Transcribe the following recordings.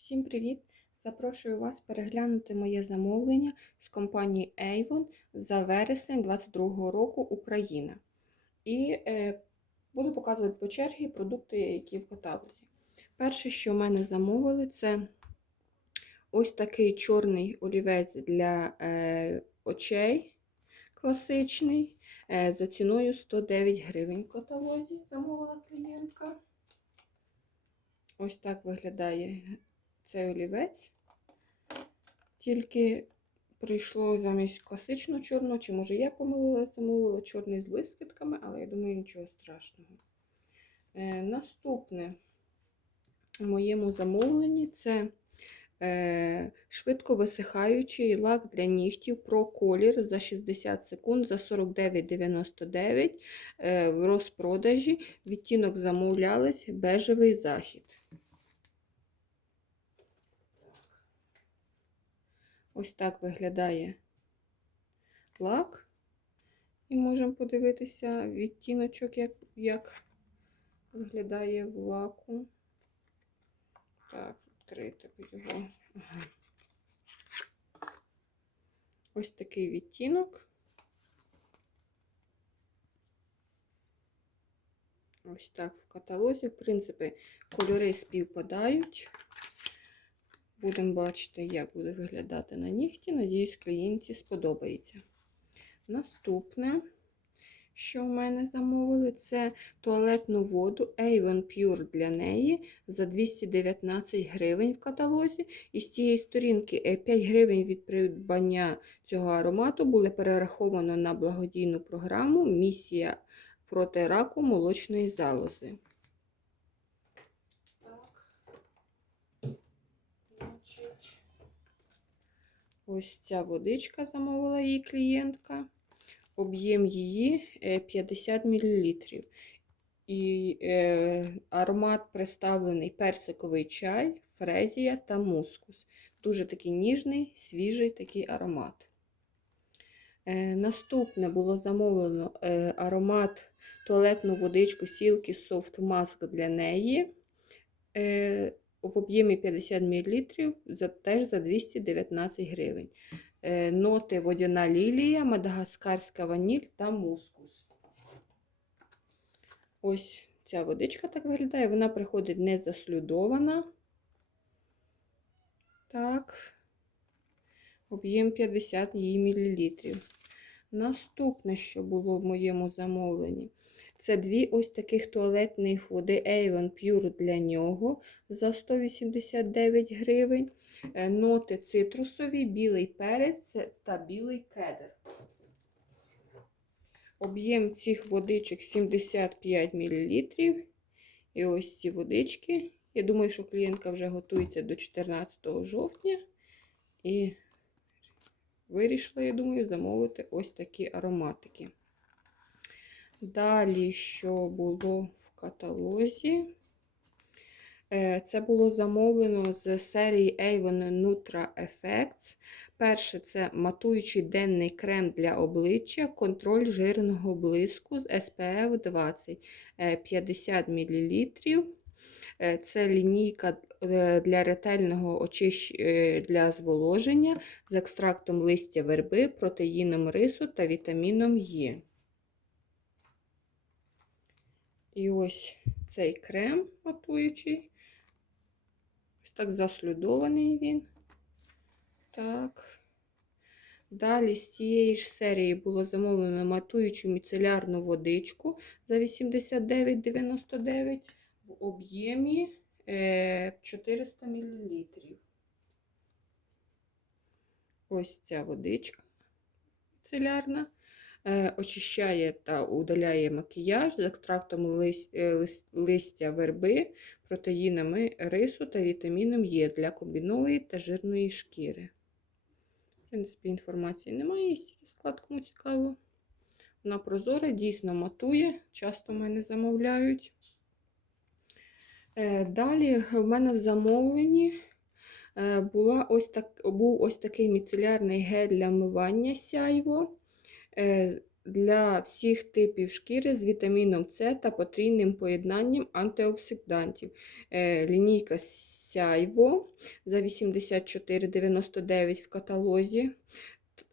Всім привіт! Запрошую вас переглянути моє замовлення з компанії Avon за вересень 2022 року Україна. І е, буду показувати по чергі продукти, які в каталозі. Перше, що в мене замовили, це ось такий чорний олівець для е, очей класичний. е, за ціною 109 гривень в каталозі замовила клієнтка. Ось так виглядає цей олівець. Тільки прийшло замість класичного чорного, чи може я помилилася, замовила чорний з блискітками, але я думаю, нічого страшного. Е, наступне в моєму замовленні це е, швидко висихаючий лак для нігтів Pro Color за 60 секунд за 49,99 е, в розпродажі. Відтінок замовлялись бежевий захід. Ось так виглядає лак. І можемо подивитися відтіночок, як, як виглядає в лаку. Так, відкрити його. Ага. Ось такий відтінок. Ось так в каталозі. В принципі, кольори співпадають. Будемо бачити, як буде виглядати на нігті. Надіюсь, клієнтці сподобається. Наступне, що в мене замовили, це туалетну воду Avon Pure для неї за 219 гривень в каталозі. І з цієї сторінки 5 гривень від придбання цього аромату були перераховано на благодійну програму Місія проти раку молочної залози. Ось ця водичка замовила її клієнтка. Об'єм її 50 мл. І е, аромат представлений персиковий чай, фрезія та мускус. Дуже такий ніжний, свіжий такий аромат. Е, наступне було замовлено е, аромат туалетну водичку Silky Soft Mask для неї. Е, в об'ємі 50 мл за, теж за 219 гривень. Е, ноти водяна лілія, мадагаскарська ваніль та мускус. Ось ця водичка так виглядає. Вона приходить не заслюдована. Так, об'єм 50 її мл. Наступне, що було в моєму замовленні, це дві ось таких туалетних води Avon Pure для нього за 189 гривень. Е, Ноти цитрусові, білий перець та білий кедр. Об'єм цих водичок 75 мл. І ось ці водички. Я думаю, що клієнтка вже готується до 14 жовтня. І вирішила, я думаю, замовити ось такі ароматики. Далі, що було в каталозі, це було замовлено з серії Avon Nutra Effects. Перше це матуючий денний крем для обличчя, контроль жирного блиску з SPF 20 50 мл. Це лінійка для ретельного очищення для зволоження з екстрактом листя верби, протеїном рису та вітаміном Е. І ось цей крем матуючий. Ось так заслюдований він. Так. Далі з цієї ж серії було замовлено матуючу міцелярну водичку за 89,99 в об'ємі 400 мл. Ось ця водичка міцелярна. Очищає та удаляє макіяж з екстрактом листя верби, протеїнами рису та вітаміном Е для комбінової та жирної шкіри. В принципі, інформації немає, склад кому цікаво. Вона прозора, дійсно матує, часто мене замовляють. Далі в мене в замовленні була ось так, був ось такий міцелярний гель для вмивання сяйво. Для всіх типів шкіри з вітаміном С та потрійним поєднанням антиоксидантів. Е, Лінійка Сяйво за 84,99 в каталозі.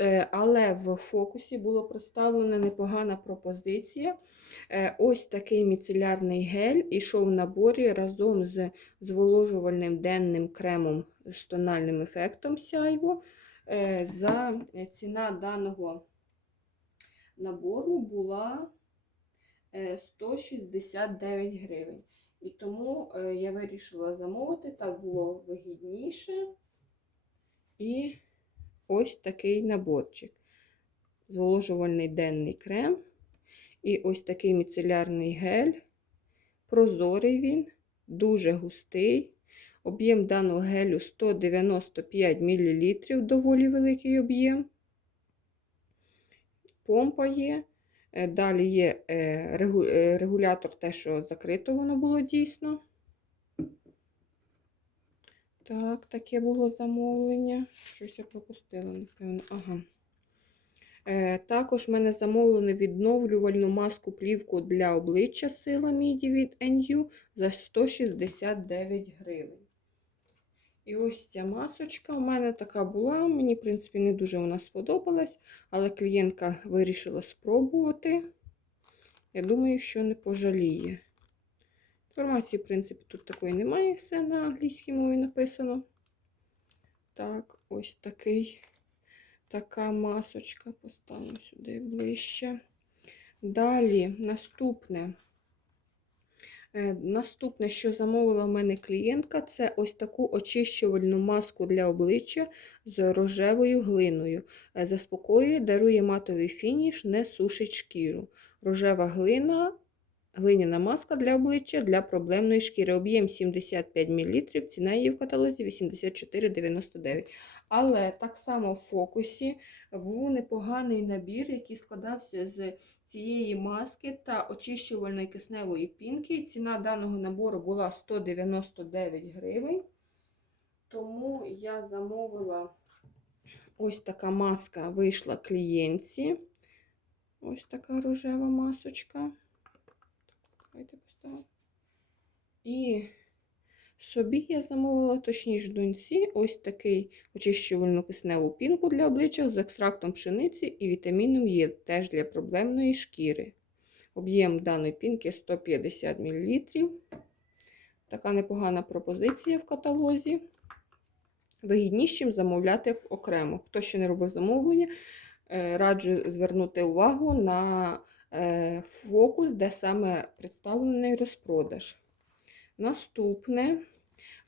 Е, Але в фокусі було представлена непогана пропозиція. Е, Ось такий міцелярний гель ішов в наборі разом з зволожувальним денним кремом з тональним ефектом сяйво. Е, За е, ціна даного набору була е, 169 гривень. І тому е, я вирішила замовити, так було вигідніше. І ось такий наборчик. Зволожувальний денний крем. І ось такий міцелярний гель. Прозорий він, дуже густий. Об'єм даного гелю 195 мл, доволі великий об'єм. Помпа є. Е, Далі є е, е, регулятор, те, що закрито воно було дійсно. Так, таке було замовлення. Щось я пропустила, напевно. Ага. Також в мене замовлено відновлювальну маску плівку для обличчя сила міді від NU за 169 гривень. І ось ця масочка у мене така була. Мені, в принципі, не дуже вона сподобалась, але клієнтка вирішила спробувати. Я думаю, що не пожаліє. Інформації, в принципі, тут такої немає, все на англійській мові написано. Так, ось такий, така масочка. Поставимо сюди ближче. Далі, наступне. Е, Наступне, що замовила в мене клієнтка, це ось таку очищувальну маску для обличчя з рожевою глиною. Е, Заспокоює, дарує матовий фініш, не сушить шкіру. Рожева глина, глиняна маска для обличчя для проблемної шкіри. Об'єм 75 мл, ціна її в каталозі 84,99. Але так само в фокусі був непоганий набір, який складався з цієї маски та очищувальної кисневої пінки. Ціна даного набору була 199 гривень. Тому я замовила ось така маска вийшла клієнтці. Ось така рожева масочка. Давайте поставимо. І собі я замовила, точніше доньці, ось такий очищувальну кисневу пінку для обличчя з екстрактом пшениці і вітаміном Е, теж для проблемної шкіри. Об'єм даної пінки 150 мл. Така непогана пропозиція в каталозі. Вигіднішим замовляти окремо. Хто ще не робив замовлення, е, раджу звернути увагу на е, фокус, де саме представлений розпродаж. Наступне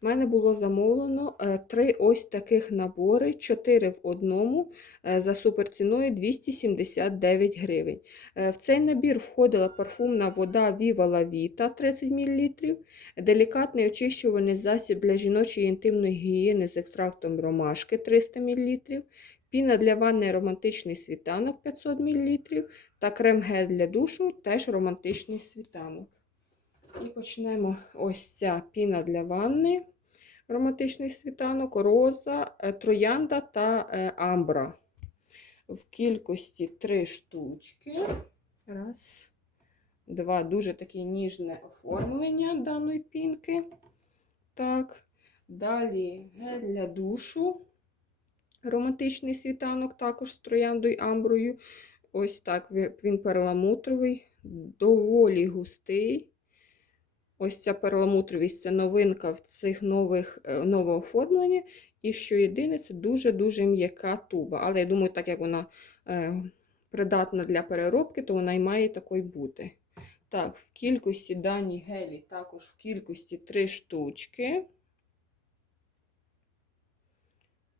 в мене було замовлено е, три ось таких набори, 4 в одному е, за суперціною 279 гривень. Е, В цей набір входила парфумна вода Viva La Vita 30 мл, делікатний очищувальний засіб для жіночої інтимної гігієни з екстрактом ромашки 300 мл, піна для ванни романтичний світанок 500 мл та крем-гель для душу теж романтичний світанок. І почнемо ось ця піна для ванни, романтичний світанок, роза, е, троянда та е, амбра. В кількості три штучки. Раз, два. Дуже таке ніжне оформлення даної пінки. Так. Далі гель для душу. Романтичний світанок, також з трояндою амброю. Ось так він перламутровий, доволі густий. Ось ця перламутровість це новинка в цих нових е. І що єдине, це дуже-дуже м'яка туба. Але я думаю, так як вона е, придатна для переробки, то вона і має такою бути. Так, в кількості дані гелі також в кількості 3 штучки.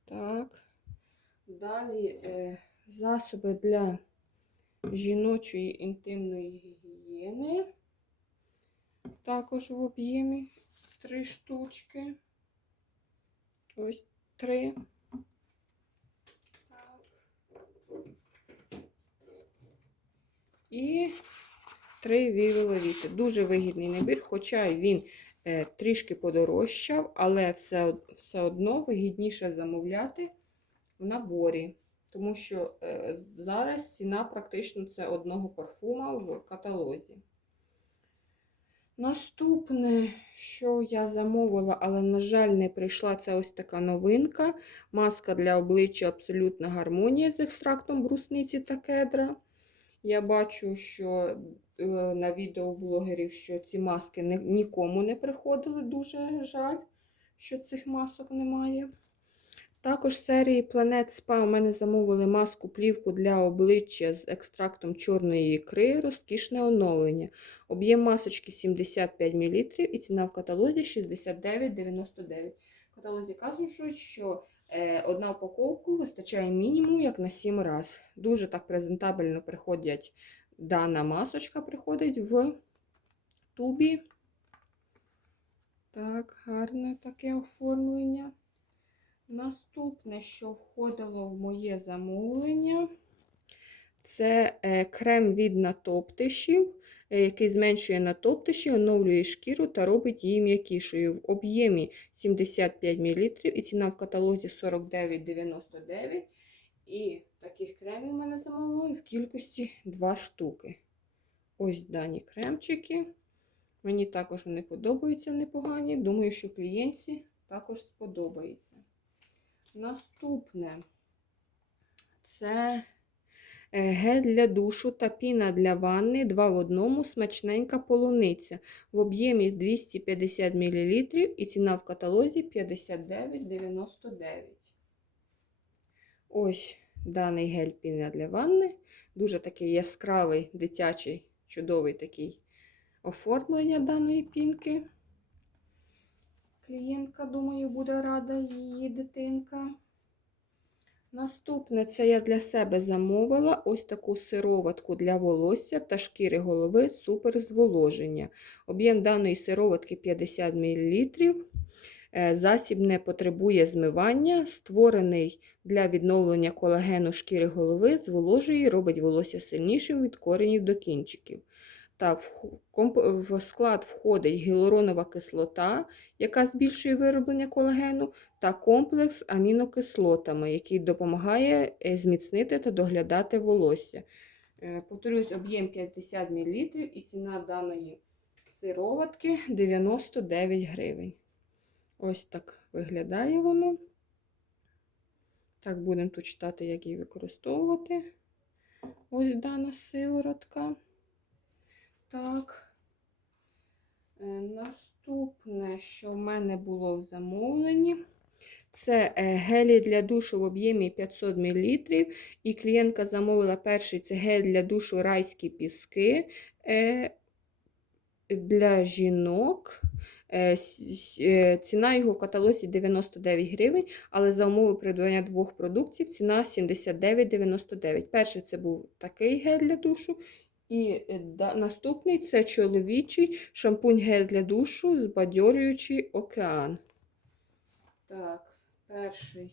Так. Далі е, засоби для жіночої інтимної гігієни. Також в об'ємі 3 штучки. Ось 3. Так. І 3 вівеловіти. Дуже вигідний набір, хоча він е, трішки подорожчав, але все, все одно вигідніше замовляти в наборі. тому що е, зараз ціна практично це одного парфума в каталозі. Наступне, що я замовила, але, на жаль, не прийшла, це ось така новинка. Маска для обличчя Абсолютна гармонія з екстрактом брусниці та кедра. Я бачу, що е, на відео блогерів, що ці маски ні- нікому не приходили. Дуже жаль, що цих масок немає. Також серії Planet Spa у мене замовили маску плівку для обличчя з екстрактом чорної ікри, розкішне оновлення. Об'єм масочки 75 мл і ціна в каталозі 69,99. В каталозі кажуть, що е, одна упаковка вистачає мінімум як на 7 разів. Дуже так презентабельно приходять дана масочка приходить в тубі. Так, гарне таке оформлення. Наступне, що входило в моє замовлення, це е, крем від натоптишів, е, який зменшує натоптиші, оновлює шкіру та робить її м'якішою. В об'ємі 75 мл і ціна в каталозі 49,99. І таких кремів мене замовили в кількості 2 штуки. Ось дані кремчики. Мені також вони подобаються непогані. Думаю, що клієнтці також сподобається. Наступне це е, гель для душу та піна для ванни 2 в одному смачненька полуниця в об'ємі 250 мл і ціна в каталозі 59,99. Ось даний гель піна для ванни. Дуже такий яскравий, дитячий, чудовий такий оформлення даної пінки. Клієнтка, думаю, буде рада її дитинка. Наступне це я для себе замовила ось таку сироватку для волосся та шкіри голови супер зволоження. Об'єм даної сироватки 50 мл. Е, Засіб не потребує змивання, створений для відновлення колагену шкіри голови, зволожує робить волосся сильнішим від коренів до кінчиків. Так, в склад входить гіалуронова кислота, яка збільшує вироблення колагену, та комплекс амінокислотами, який допомагає е, зміцнити та доглядати волосся. Е, Повторюсь, об'єм 50 мл і ціна даної сироватки 99 гривень. Ось так виглядає воно. Так, будемо тут читати, як її використовувати. Ось дана сиворотка. Так. Е, Наступне, що в мене було в замовленні, це е, гелі для душу в об'ємі 500 мл. І клієнтка замовила перший це гель для душу райські піски е, для жінок. Ціна його в каталозі 99 гривень, але за умови придбання двох продуктів ціна 79,99. Перший це був такий гель для душу. І е, наступний це чоловічий шампунь гель для душу збадьорюючий океан. Так, перший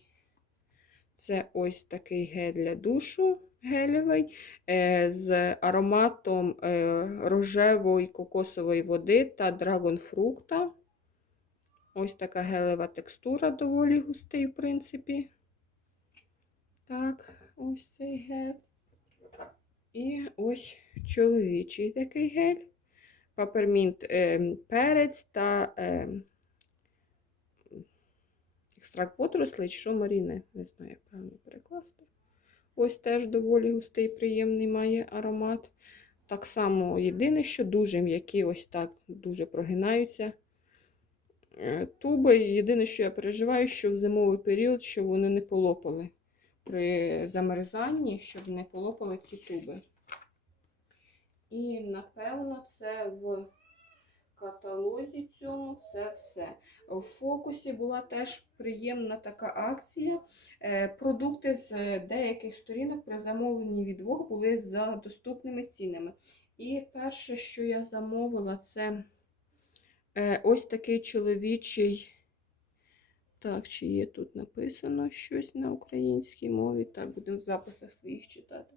це ось такий гель для душу гелевий е, з ароматом е, рожевої кокосової води та драгонфрукта. Ось така гелева текстура, доволі густий, в принципі. Так, ось цей гель. І ось чоловічий такий гель. Папермінт е, перець та е, екстракт водорослей, що маріне, не знаю, як правильно перекласти. Ось теж доволі густий, приємний має аромат. Так само єдине, що дуже м'які, ось так дуже прогинаються. Е, Туби. Єдине, що я переживаю, що в зимовий період, щоб вони не полопали при замерзанні, щоб не полопали ці туби. І, напевно, це в каталозі цьому це все. В фокусі була теж приємна така акція. Е, Продукти з деяких сторінок при замовленні від двох були за доступними цінами. І перше, що я замовила, це е, ось такий чоловічий. Так, чи є тут написано щось на українській мові? Так, будемо в записах своїх читати.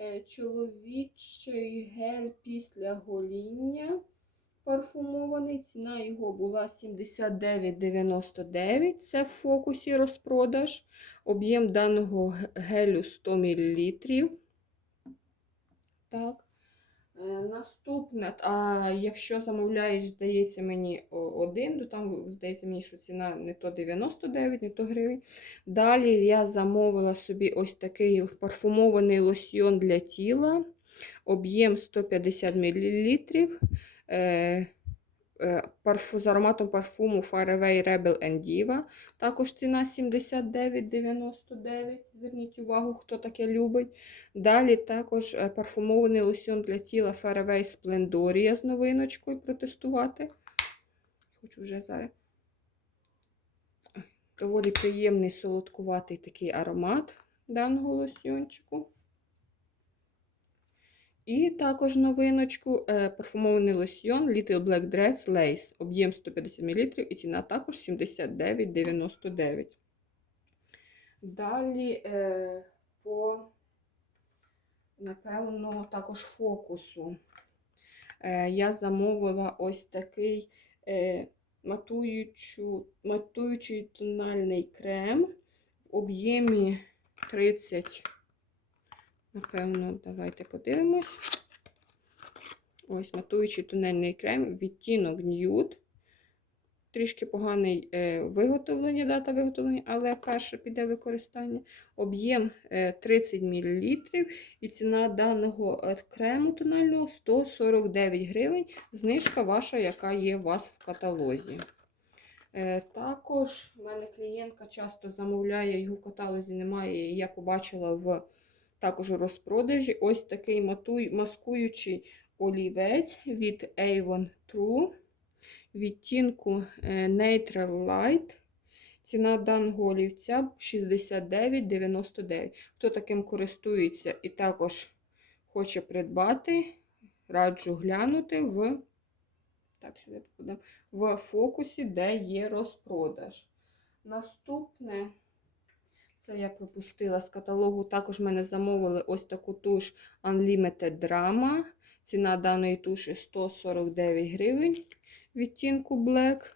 Е, Чоловічий гель після гоління. парфумований. Ціна його була 79,99. Це в фокусі розпродаж. Об'єм даного гелю 100 мл. Так. Е, Наступне, а якщо замовляєш, здається мені один, то там здається мені, що ціна не то 99, не то гривень. Далі я замовила собі ось такий парфумований лосьйон для тіла. Об'єм 150 мл. Е, з ароматом парфуму Faraway Rebel Diva. Також ціна 79,99. Зверніть увагу, хто таке любить. Далі також е, парфумований лосьон для тіла Faraway Splendoria з новиночкою протестувати. Хочу вже зараз. Доволі приємний солодкуватий такий аромат даного лосьончику. І також новиночку е, парфумований лосьйон Little Black Dress Lace. Об'єм 150 мл і ціна також 79,99. Далі е, по, напевно, також фокусу. Е, я замовила ось такий матуючу, матуючий тональний крем в об'ємі 30 Напевно, давайте подивимось. Ось матуючий тональний крем, відтінок Nude. Трішки поганий е, виготовлення, дата виготовлення, але перше піде використання. Об'єм е, 30 мл. І ціна даного е, крему тонального 149 гривень. Знижка ваша, яка є у вас в каталозі. Е, Також в мене клієнтка часто замовляє, його в каталозі немає. і Я побачила в також у розпродажі ось такий матуй, маскуючий олівець від Avon True відтінку е, Neutral Light. Ціна даного олівця 69,99. Хто таким користується і також хоче придбати, раджу глянути в, так, сюди в фокусі, де є розпродаж. Наступне. Це я пропустила з каталогу. Також мене замовили ось таку туш Unlimited Drama. Ціна даної туші 149 гривень відтінку Black.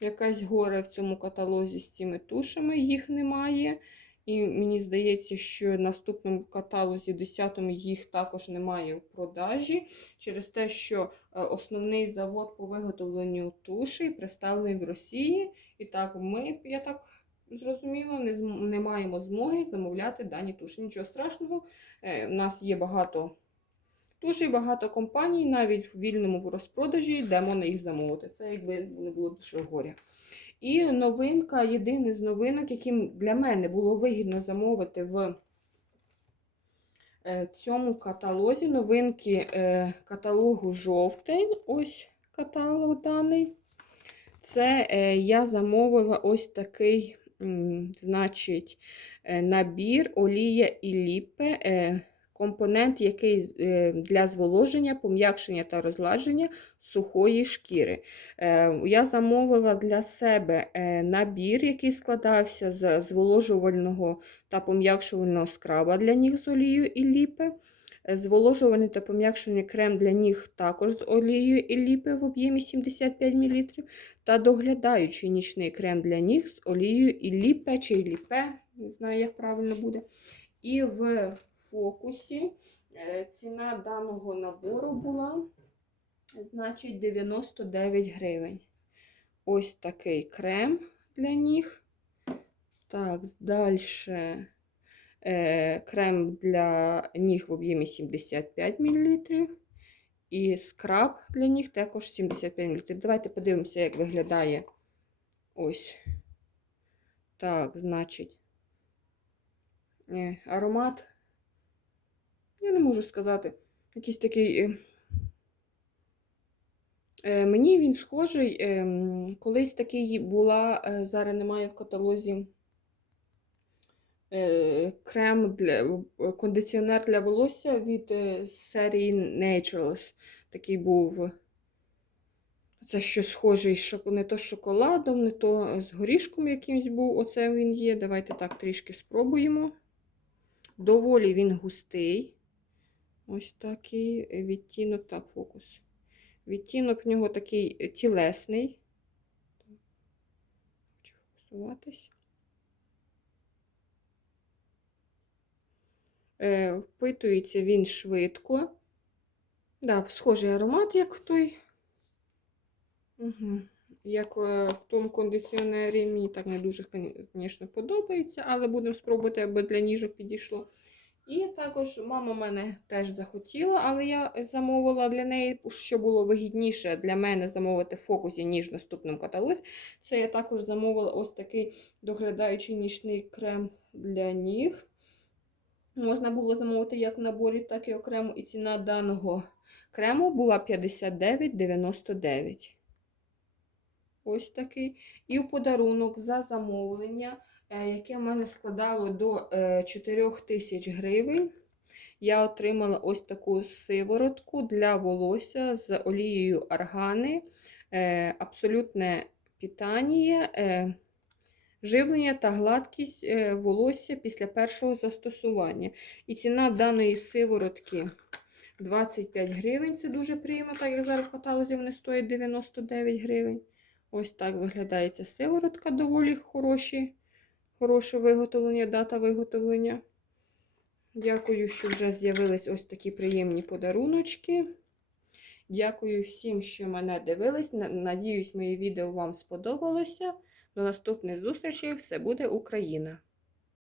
Якась горе в цьому каталозі з цими тушами, їх немає. І мені здається, що в наступному каталозі 10-му їх також немає в продажі. Через те, що е, основний завод по виготовленню туші представлений в Росії. І так, ми, я так зрозуміло, не, не маємо змоги замовляти дані туші. Нічого страшного, е, у нас є багато тушей, багато компаній, навіть в вільному розпродажі, де можна їх замовити. Це якби не було більше горя. І новинка, єдиний з новинок, яким для мене було вигідно замовити в е, цьому каталозі. Новинки е, каталогу жовтень. Ось каталог даний. Це е, я замовила ось такий, значить, е, набір олія і ліпе. е, Компонент, який е, для зволоження, пом'якшення та розладження сухої шкіри. Я замовила для себе набір, який складався з зволожувального та пом'якшувального скраба для ніг з олією і ліпе. Зволожувальний та пом'якшувальний крем для ніг також з олією і ліпи в об'ємі 75 мл. Та доглядаючий нічний крем для ніг з олією і ліпе чи ліпе, не знаю, як правильно буде. І в фокусі е, ціна даного набору була, значить, 99 гривень. Ось такий крем для ніг. Так, далі крем для ніг в об'ємі 75 мл. І скраб для ніг також 75 мл. Давайте подивимося, як виглядає ось. Так, значить, е, аромат. Я не можу сказати. Якийсь такий. е, Е, Мені він схожий. е, Колись такий була, зараз немає в каталозі крем для е, кондиціонер для волосся від е, серії Naturals. Такий був. Це щось схоже не то з шоколадом, не то з горішком якимось був. Оце він є. Давайте так трішки спробуємо. Доволі він густий. Ось такий е, відтінок. Так, фокус. Відтінок в нього такий е, тілесний. Хочу фокусуватись. Впитується він швидко. Да, схожий аромат, як в той. Угу. Як е, в тому кондиціонері. Мені так не дуже, звісно, подобається, але будемо спробувати, аби для ніжок підійшло. І також мама мене теж захотіла, але я замовила для неї, що було вигідніше для мене замовити в фокусі, ніж в наступному каталозі. Це я також замовила ось такий доглядаючий нічний крем для ніг. Можна було замовити як в наборі, так і окремо. І ціна даного крему була 59,99. Ось такий. І у подарунок за замовлення, е, яке в мене складало до 4 тисяч гривень, я отримала ось таку сиворотку для волосся з олією аргани. Е, Абсолютне питання, е, живлення та гладкість е, волосся після першого застосування. І ціна даної сиворотки 25 гривень. Це дуже приємно, так як зараз в каталозі вони стоять 99 гривень. Ось так виглядає ця сиворотка, доволі хороші, хороше виготовлення, дата виготовлення. Дякую, що вже з'явились ось такі приємні подаруночки. Дякую всім, що мене дивились. Надіюсь, моє відео вам сподобалося. До наступних зустрічей. Все буде Україна!